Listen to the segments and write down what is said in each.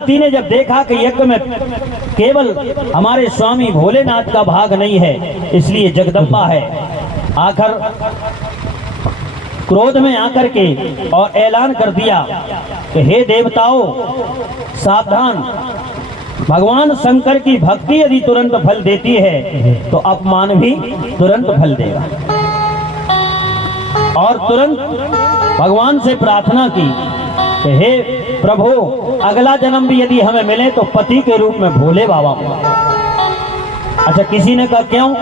सती ने जब देखा कि यज्ञ में केवल हमारे स्वामी भोलेनाथ का भाग नहीं है, इसलिए जगदम्बा है, आखिर क्रोध में आकर के और ऐलान कर दिया कि हे देवताओं सावधान, भगवान शंकर की भक्ति यदि तुरंत फल देती है तो अपमान भी तुरंत फल देगा। और तुरंत भगवान से प्रार्थना की कि हे प्रभु, अगला जन्म भी यदि हमें मिले तो पति के रूप में भोले बाबा को। अच्छा, किसी ने कहा क्यों?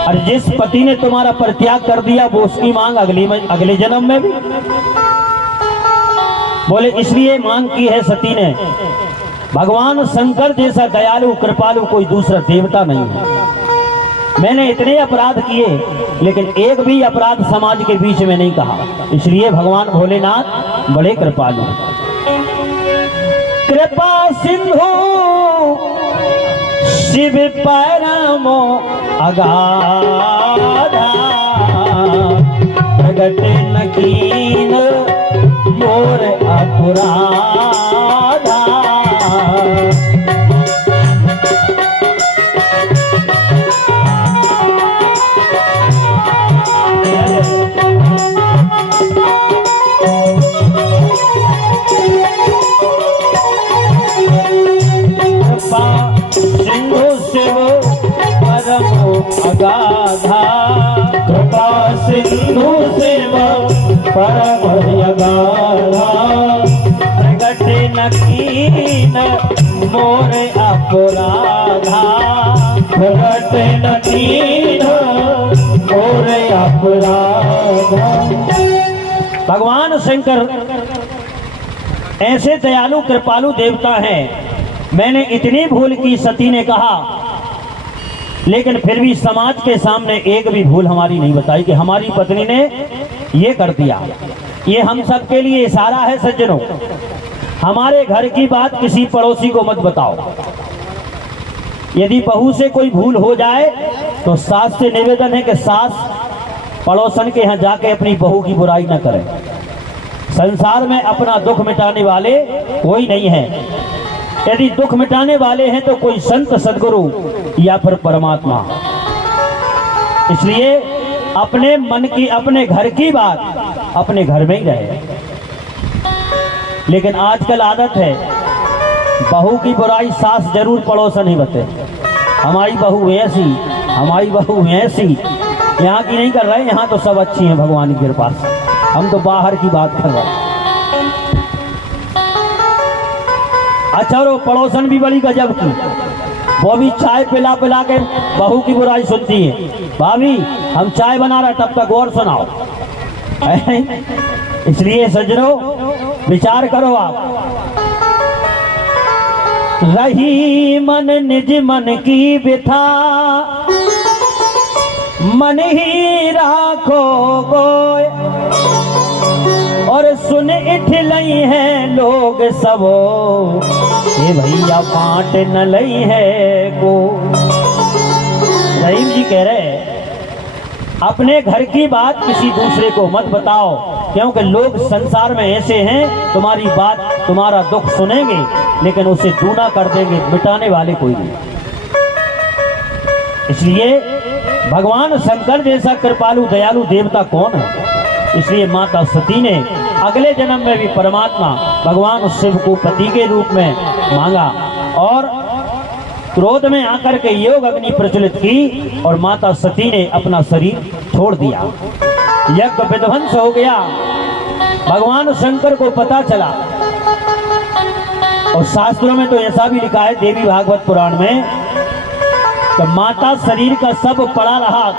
और जिस पति ने तुम्हारा परित्याग कर दिया वो उसकी मांग अगले जन्म में भी। बोले इसलिए मांग की है सती ने, भगवान शंकर जैसा दयालु कृपालु कोई दूसरा देवता नहीं है। मैंने इतने अपराध किए लेकिन एक भी अपराध समाज के बीच में नहीं कहा, इसलिए भगवान भोलेनाथ बड़े कृपालु। कृपा सिंधु शिव परमो अगाधा, प्रगट न कीन मोर अपराधा। सिंधु शिव परमो अगाधा, कृपा सिंधु शिव परम अगाधा, प्रगट न कीन मोर अपराधा, प्रगट न कीन मोर अपराधा। भगवान शंकर ऐसे दयालु कृपालु देवता हैं। मैंने इतनी भूल की, सती ने कहा, लेकिन फिर भी समाज के सामने एक भी भूल हमारी नहीं बताई कि हमारी पत्नी ने ये कर दिया। ये हम सब के लिए इशारा है सज्जनों, हमारे घर की बात किसी पड़ोसी को मत बताओ। यदि बहू से कोई भूल हो जाए तो सास से निवेदन है कि सास पड़ोसन के यहाँ जाके अपनी बहू की बुराई न करें। संसार में अपना दुख मिटाने वाले कोई नहीं है। यदि दुख मिटाने वाले हैं तो कोई संत सदगुरु या फिर परमात्मा। इसलिए अपने मन की, अपने घर की बात अपने घर में ही रहे। लेकिन आजकल आदत है, बहू की बुराई सास जरूर पड़ोसन ही बते। हमारी बहू ऐसी, हमारी बहू ऐसी। यहाँ की नहीं कर रहे, यहाँ तो सब अच्छी हैं भगवान की कृपा से। हम तो बाहर की बात कर रहे हैं। अच्छा, और पड़ोसन भी बड़ी गजब की, वो भी चाय पिला पिला के बहू की बुराई सुनती है। भाभी हम चाय बना रहे, तब तक और सुनाओ। इसलिए सज्जनों विचार करो आप। रही मन निज मन की व्यथा, मन ही राखो गोय, और सुन इठ लई है लोग सबो, ये भैया पाट न लई है को। रहीम जी कह रहे हैं अपने घर की बात किसी दूसरे को मत बताओ, क्योंकि लोग संसार में ऐसे हैं, तुम्हारी बात, तुम्हारा दुख सुनेंगे लेकिन उसे दूना कर देंगे, मिटाने वाले कोई नहीं। इसलिए भगवान शंकर जैसा कृपालु दयालु देवता कौन है? इसलिए माता सती ने अगले जन्म में भी परमात्मा भगवान शिव को पति के रूप में मांगा और क्रोध में आकर के योग अग्नि प्रज्वलित की और माता सती ने अपना शरीर छोड़ दिया। यज्ञ विध्वंस हो गया। भगवान शंकर को पता चला और शास्त्रों में तो ऐसा भी लिखा है, देवी भागवत पुराण में, कि माता शरीर का सब पड़ा रहा।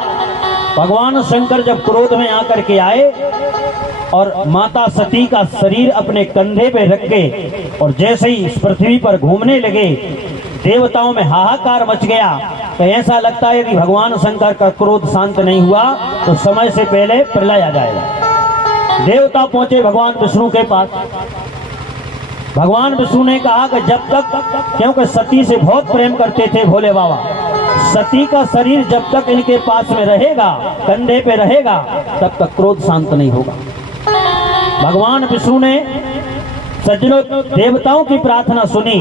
भगवान शंकर जब क्रोध में आकर के आए और माता सती का शरीर अपने कंधे पे रख के और जैसे ही इस पृथ्वी पर घूमने लगे, देवताओं में हाहाकार मच गया। तो ऐसा लगता है यदि भगवान शंकर का क्रोध शांत नहीं हुआ तो समय से पहले प्रलय आ जाएगा। देवता पहुंचे भगवान विष्णु के पास। भगवान विष्णु ने कहा कि जब तक, क्योंकि सती से बहुत प्रेम करते थे भोले बाबा, सती का शरीर जब तक इनके पास में रहेगा, कंधे पे रहेगा, तब तक क्रोध शांत नहीं होगा। भगवान विष्णु ने सज्जनों, देवताओं की प्रार्थना सुनी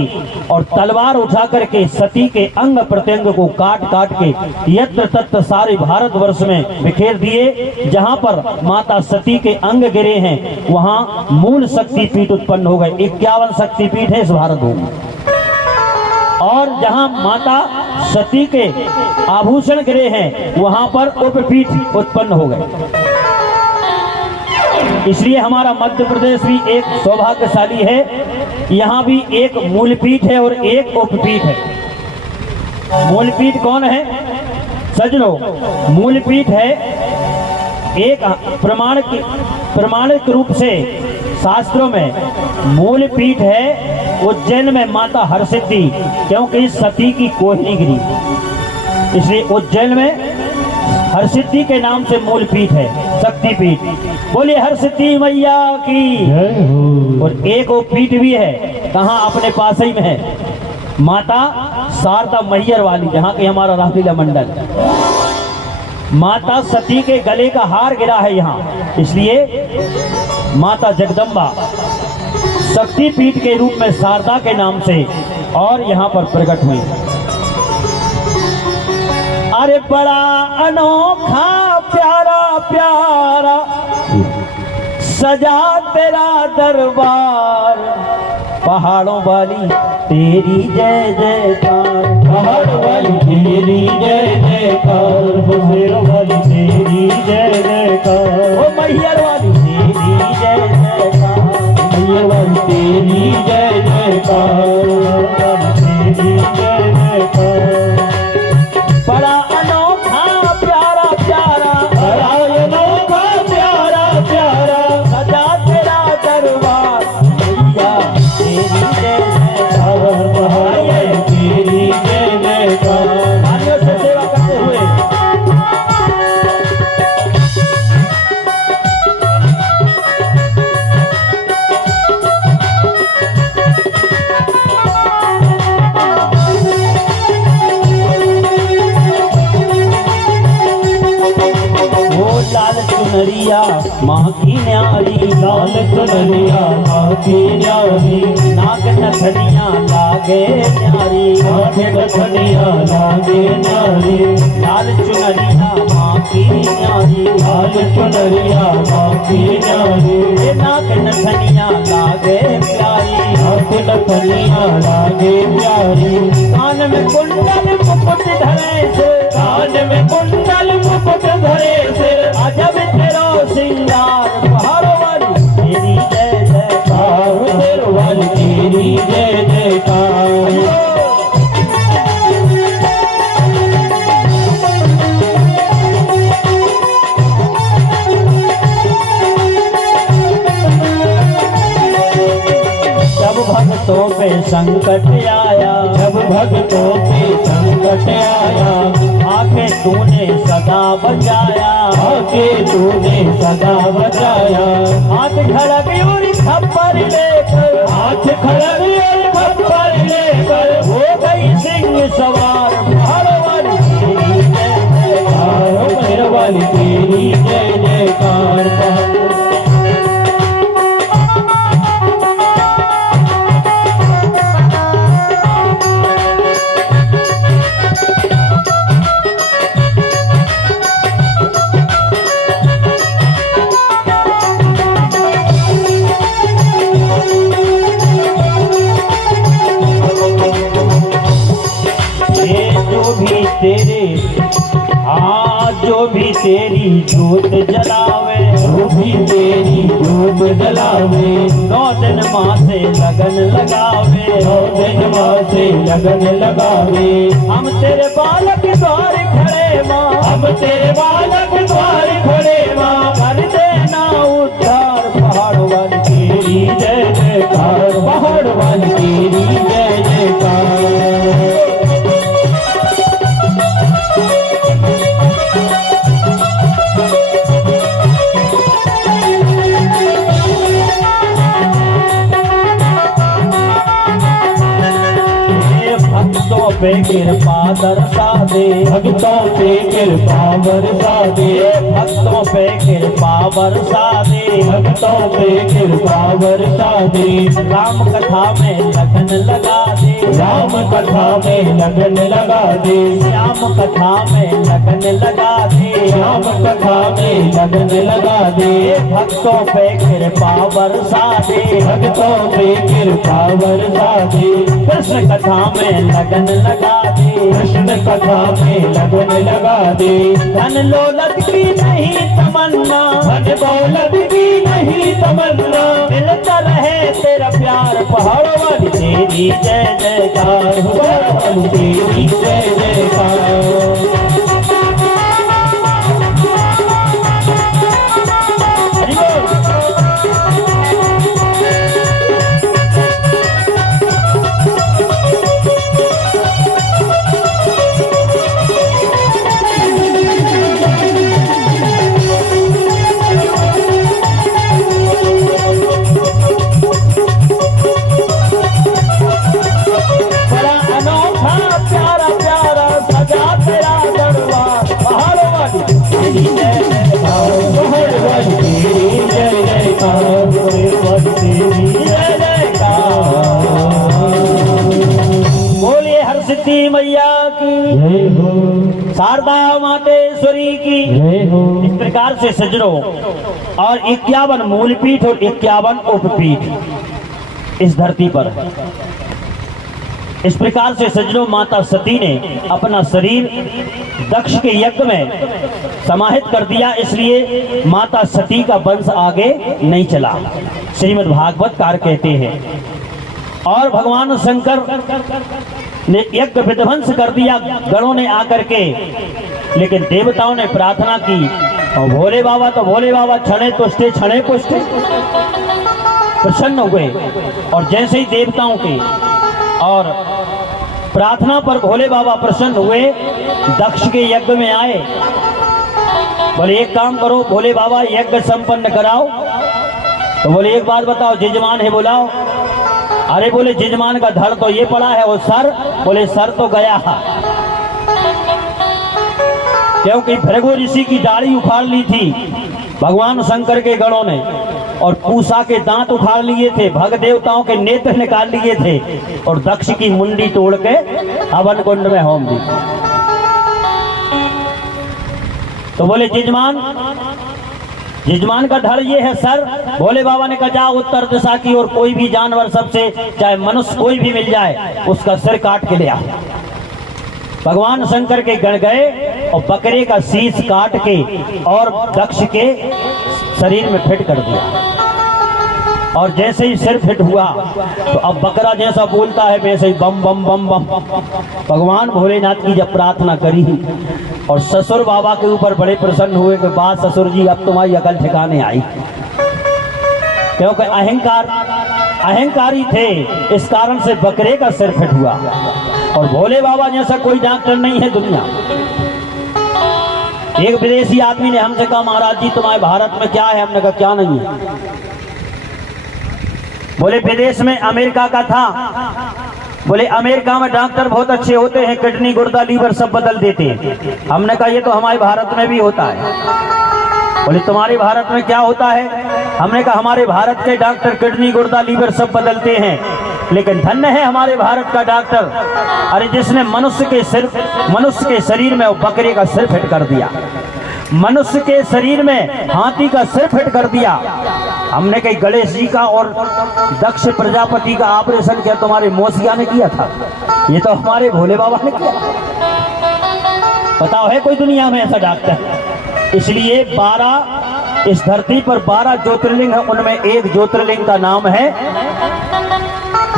और तलवार उठा करके सती के अंग प्रत्यंग को काट काट के यत्र तत्र सारे भारतवर्ष में बिखेर दिए। जहां पर माता सती के अंग गिरे हैं वहां मूल शक्तिपीठ उत्पन्न हो गए। 51 शक्तिपीठ है इस भारत भूमि। और जहां माता सती के आभूषण गिरे हैं वहां पर उपपीठ उत्पन्न हो गए। इसलिए हमारा मध्य प्रदेश भी एक सौभाग्यशाली है। यहाँ भी एक मूलपीठ है और एक उपपीठ है। मूलपीठ कौन है सज्जनों? मूलपीठ है एक प्रमाणिक रूप से शास्त्रों में मूलपीठ है उज्जैन में माता हरसिद्धि, क्योंकि सती की कोहनी गिरी, इसलिए उज्जैन में हरसिद्धि के नाम से मूलपीठ है, शक्तिपीठ। बोलिए हरसिद्धि मैया की। और एक वो पीठ भी है, कहाँ? अपने पास ही में है, माता शारदा मैहर वाली, जहाँ के हमारा रासलीला मंडल। माता सती के गले का हार गिरा है यहाँ, इसलिए माता जगदम्बा शक्तिपीठ के रूप में शारदा के नाम से और यहाँ पर प्रकट हुई। अरे बड़ा अनोखा प्यारा प्यारा सजा तेरा दरबार, पहाड़ों वाली तेरी जय जयकार, पहाड़ वाली तेरी जय जयकार, बसेर वाली तेरी जय जयकार, ओ मैहर वाली तेरी जय जयकार, मैहर वाली तेरी जय जयकार, तेरी जय जयकार। बड़ा अनोखा प्यारा प्यारा, बड़ा अनोखा प्यारा प्यारा सजा तेरा दरबार, मैया तेरी जय जयकार, पहाड़ वाली तेरी जय जयकार। तालियों से सेवा करते हुए लाल चुनरिया माँ की न्यारी, लाल चुनरिया माँ की न्यारी, नाग नथनिया लागे न्यारी, नाग नथनिया लागे न्यारी, लाल चुनरिया माँ की न्यारी, लाल चुनरिया माँ की न्यारी, ये नाग नथनिया लागे प्यारी, नाग नथनिया लागे प्यारी। कान में कुंडल मुकुट धरे से, कान में कुंडल मुकुट धरे सिर, अजब तेरो सिंगार, पहाड़ों वाली तेरी जय जयकार, बसेर वाली तेरी जय जयकार। जब भक्तों पे संकट आया, जब भक्तों पे संकट आया, आके तूने सदा बचाया, आके तूने सदा बचाया। हाथ खड़क और खप्पर लेकर, हाथ खड़ग और खप्पर लेकर, हो गई सिंह सवार, पहाड़ों वाली तेरी जय जयकार, बसेर वाली तेरी जय जयकार। जो भी तेरी जोत जलावे, जो भी तेरी जोत जलावे, 9 दिन माँ से लगन लगावे, 9 दिन माँ से लगन लगावे। हम तेरे बालक द्वार खड़े माँ, हम तेरे बालक द्वार खड़े माँ, कर देना उद्धार, पहाड़ों वाली तेरी जय जयकार, पहाड़ वाली तेरी जय जयकार। पे कृपा दर्शा दे, भक्तों पे कृपा बरसा दे, भक्तों पे कृपा बरसा दे, भक्तों पे कृपा बरसा दे। राम कथा में लगन लगा दे, राम कथा में लगन लगा दे, श्याम कथा में लगन लगा दे, श्याम कथा में लगन लगा दे। भक्तों पे कृपा बरसा दे, भक्तों पे कृपा बरसा दे, कृष्ण कथा में लगन लगा दे, कृष्ण कथा में लगन लगा दे। धन दौलत की नहीं तमन्ना, धन दौलत की नहीं तमन्ना, मिलता रहे तेरा प्यार, पहाड़ों वाली तेरी जय जयकार हो। वाली तेरी जय जयकार। हरि बोल। बड़ा अनोखा प्यारा प्यारा सजा तेरा दरबार, पहाड़ों वाली तेरी जय जयकार, पहाड़ वाली तेरी जय जयकार, पहाड़ वाली तेरी जय जयकार। बोलिए हर सिद्धि मैया की, जय हो, शारदा मातेश्वरी की। जय हो। इस प्रकार से सजनों और 51 मूलपीठ और 51 उपपीठ इस धरती पर है। इस प्रकार से सजनों माता सती ने अपना शरीर दक्ष के यज्ञ में समाहित कर दिया, इसलिए माता सती का वंश आगे नहीं चला, श्रीमद् भागवत कार कहते हैं। और भगवान शंकर ने यज्ञ विध्वंस कर दिया गणों ने आकर के, लेकिन देवताओं ने प्रार्थना की और भोले बाबा क्षणे तुष्टे क्षणे पुष्टे प्रसन्न हुए। और जैसे ही देवताओं के और प्रार्थना पर भोले बाबा प्रसन्न हुए, दक्ष के यज्ञ में आए, बोले एक काम करो भोले बाबा, यज्ञ संपन्न कराओ। तो बोले एक बात बताओ, जजमान है बुलाओ। अरे बोले जजमान का धड़ तो ये पड़ा है, और सर, बोले सर तो गया है, क्योंकि भृगु ऋषि की दाढ़ी उखाड़ ली थी भगवान शंकर के गणों ने, और पूषा के दांत उखाड़ लिए थे, भग देवताओं के नेत्र निकाल लिए थे, और दक्ष की मुंडी तोड़ के हवन कुंड में होम दी। तो बोले जजमान का धड़ ये है सर। भोले बाबा ने कहा जाओ उत्तर दिशा की ओर, कोई भी जानवर सबसे, चाहे मनुष्य कोई भी मिल जाए, उसका सिर काट के ले आओ। भगवान शंकर के गण गए और बकरे का शीश काट के और दक्ष के शरीर में फिट कर दिया। और जैसे ही सिर फिट हुआ तो अब बकरा जैसा बोलता है वैसे ही बम बम बम बम। भगवान भोलेनाथ की जब प्रार्थना करी और ससुर बाबा के ऊपर बड़े प्रसन्न हुए कि बात ससुर जी अब तुम्हारी अकल ठिकाने आई, क्योंकि अहंकारी थे, इस कारण से बकरे का सिर फिट हुआ। और भोले बाबा जैसा कोई डॉक्टर नहीं है दुनिया। एक विदेशी आदमी ने हमसे कहा महाराज जी तुम्हारे भारत में क्या है? हमने कहा क्या नहीं है। बोले विदेश में अमेरिका का था, बोले अमेरिका में डॉक्टर बहुत अच्छे होते हैं, किडनी गुर्दा लीवर सब बदल देते हैं। हमने कहा ये तो हमारे भारत में भी होता है। बोले तुम्हारे भारत में क्या होता है? हमने कहा हमारे भारत के डॉक्टर किडनी गुर्दा लीवर सब बदलते हैं, लेकिन धन्य है हमारे भारत का डॉक्टर, अरे जिसने मनुष्य के शरीर में वो बकरे का सिर फिट कर दिया, मनुष्य के शरीर में हाथी का सिर फिट कर दिया। हमने कही गणेश जी का और दक्ष प्रजापति का ऑपरेशन किया तुम्हारे मौसिया ने किया था, ये तो हमारे भोले बाबा ने किया। बताओ है कोई दुनिया में ऐसा डॉक्टर? इसलिए 12 इस धरती पर 12 ज्योतिर्लिंग है, उनमें एक ज्योतिर्लिंग का नाम है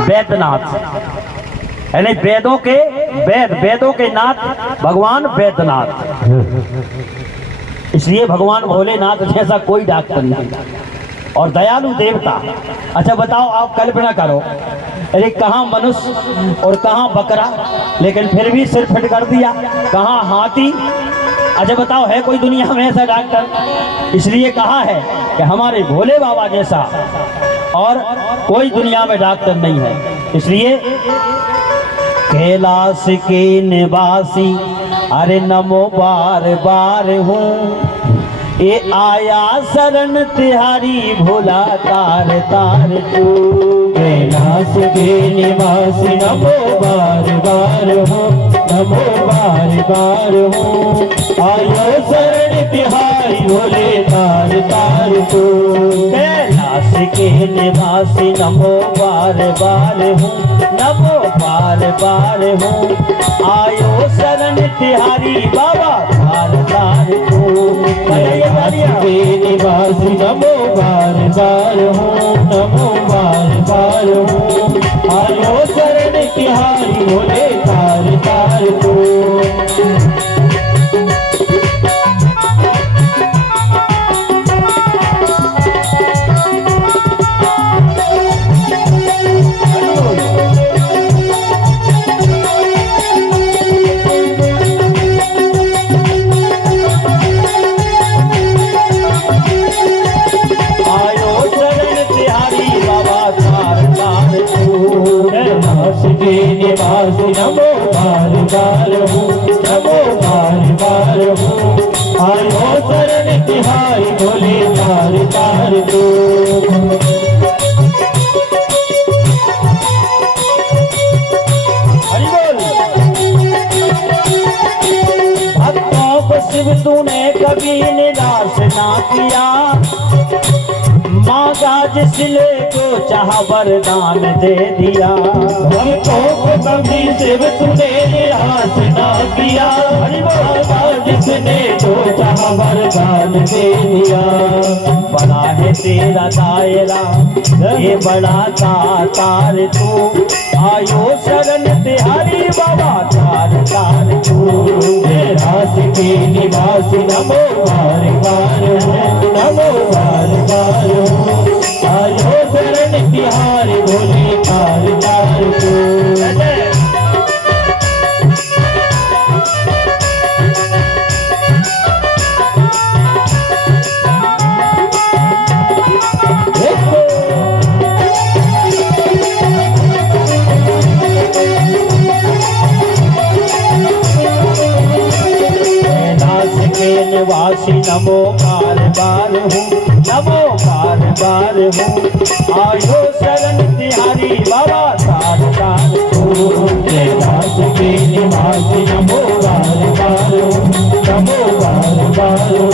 वैद्यनाथ, यानी वेदों के नाथ भगवान वैद्यनाथ। इसलिए भगवान भोलेनाथ जैसा कोई डॉक्टर नहीं और दयालु देवता। अच्छा बताओ, आप कल्पना करो, अरे कहाँ मनुष्य और कहाँ बकरा, लेकिन फिर भी सिर फिट कर दिया, कहाँ हाथी। अच्छा बताओ है कोई दुनिया में ऐसा डॉक्टर? इसलिए कहा है कि हमारे भोले बाबा जैसा और कोई दुनिया में डॉक्टर नहीं है। इसलिए कैलाश के निवासी अरे नमो बार बार हूँ, ये आया शरण तिहारी भोला तार तार तू। कैलाश के निवासी नमो बार बार हो, नमो बार बार हो, आयो शरण तिहारी भोले तार तार तू। कैलाश के निवासी नमो बार बार हूँ, नमो बार बार हूँ, आयो शरण तिहारी बाबा तार तार तू। कैलाश के निवासी नमो बार बार हो, नमो बार बार हो, आयो शरण तिहारी भोले तार तार तू। के निवासी नमो बार बार हो, नमो बार बार हो, आयो शरण तिहारी भोले तार तार तू। हरि बोल। भक्तों को शिव तूने कभी निराश ना किया, मांगा जिसले को चाह वरदान दे दिया। भक्तों को कभी शिव तूने निराश ना किया, मांगा जिसने जो चाह वरदान दे दिया। बड़ा है तेरा दायरा ये बड़ा तार तू, आयो शरण तिहारी बाबा तार तार तू। कैलाश के निवासी नमो बार बार हो, नमो बार बार हो, आयो शरण तिहारी भोले तार तार तू। निवासी नमो बार बार हूँ, नमो बार बार हूँ, आयो शरण तिहारी बाबा तार तार तू। कैलाश के निवासी नमो बार बार हो, नमो बार बार हो,